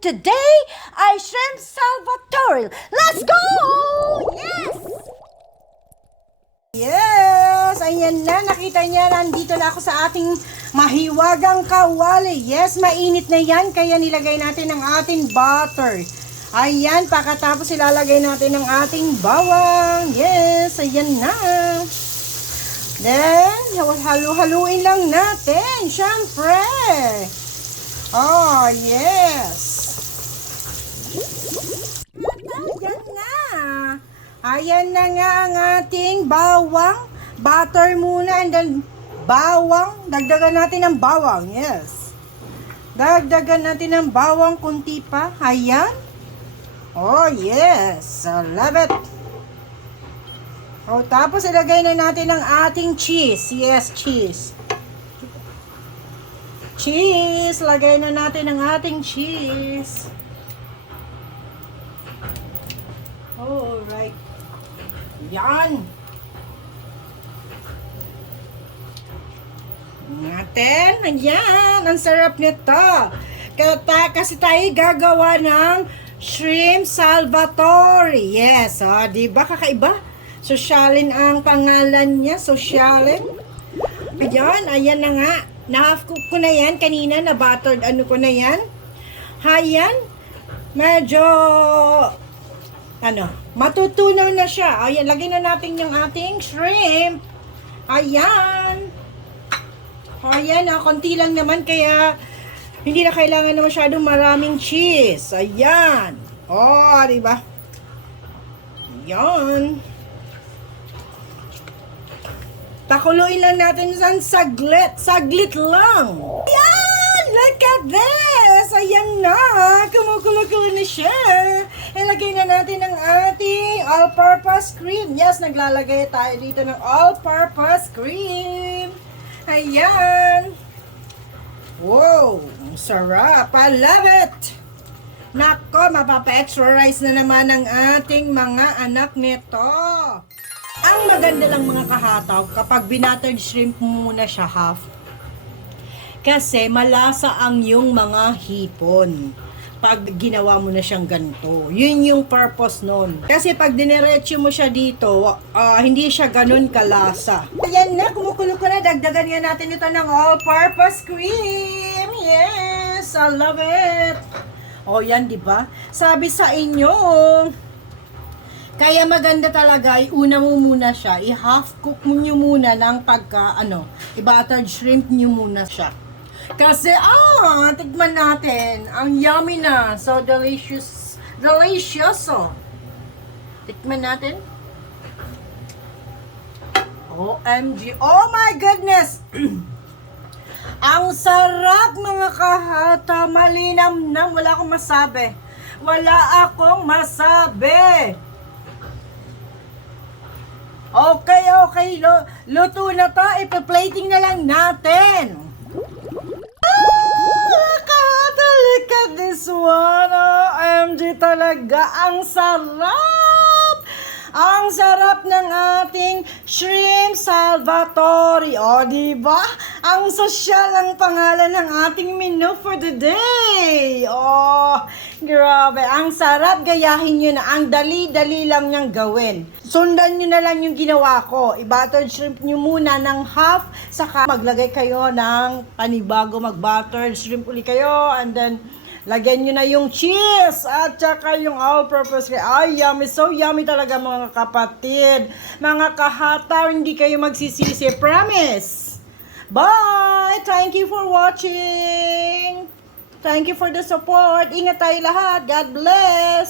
today ay Shrimp Salvatore. Let's go! Yes! Yes! Ayan na, nakita niya, nandito na ako sa ating mahiwagang kawali. Yes, mainit na yan, kaya nilagay natin ang ating butter. Ayan, pagkatapos ilalagay natin ang ating bawang. Yes, ayan na. Then, halu-haluin lang natin, syempre. Oh, yes. Ayan na. Ayan na nga ang ating bawang. Butter muna and then bawang. Dagdagan natin ng bawang, yes. Dagdagan natin ng bawang kunti pa. Ayan. Oh, yes. I love it. Oh, tapos ilagay na natin ang ating cheese. Yes, cheese. Cheese. Lagay na natin ang ating cheese. Oh, alright. Yan. Natin. Ayan. Ang sarap nito. Kasi tayo gagawa ng Shrimp Salvatore. Yes. Oh, diba? Kakaiba. Sosyalin ang pangalan niya. Sosyalin. Ayan. Ayan na nga. Na-half cook ko na yan. Kanina na-buttered ano ko na yan. Ayan. Medyo matutunaw na siya. Ayan. Lagyan na natin yung ating shrimp. Ayan. Ayan. Konti lang naman. Kaya hindi na kailangan na masyadong maraming cheese. Ayan. Oh, diba? Ayan. Pakuluin lang natin sa saglit. Saglit lang. Ayan! Look at this! Ayan na! Kumukulo-kulo na siya. Ilagay na natin ang ating all-purpose cream. Yes, naglalagay tayo dito ng all-purpose cream. Ayan. Wow! Ang sarap. I love it! Nako, mapapa-extra rice na naman ang ating mga anak nito. Ang maganda lang mga kahataw, kapag binuttered shrimp muna siya half. Kasi malasa ang yung mga hipon. Pag ginawa mo na siyang ganito. Yun yung purpose nun. Kasi pag diniretso mo siya dito, hindi siya ganun kalasa. Ayan na, kumukulo ko na. Dagdagan nga natin ito ng all-purpose cream. Yes, I love it. O yan, di ba? Sabi sa inyo, kaya maganda talaga, una mo muna siya, i-half cook mo nyo muna ng i-buttered shrimp nyo muna siya. Kasi, tikman natin. Ang yummy na. So, delicious. Delicioso. Tikman natin. OMG. Oh my goodness! Ang sarap mga kahata. Malinamnam. Wala akong masabi. Wala akong masabi. Okay. Luto na to. Ipa-plating na lang natin. Kahata, look at this one. OMG talaga. Ang sarap. Ang sarap ng ating Shrimp Salvatore. O, diba? Ang sosyal ang pangalan ng ating menu for the day. Oh, grabe. Ang sarap. Gayahin nyo na. Ang dali-dali lang niyang gawin. Sundan nyo na lang yung ginawa ko. I-buttered shrimp nyo muna ng half. Saka maglagay kayo ng panibago. Mag-buttered shrimp uli kayo. And then, lagyan nyo na yung cheese at saka yung all-purpose. Ay, yummy. So yummy talaga mga kapatid. Mga kahataw, hindi kayo magsisisi. Promise. Bye! Thank you for watching. Thank you for the support. Ingat tayo lahat. God bless.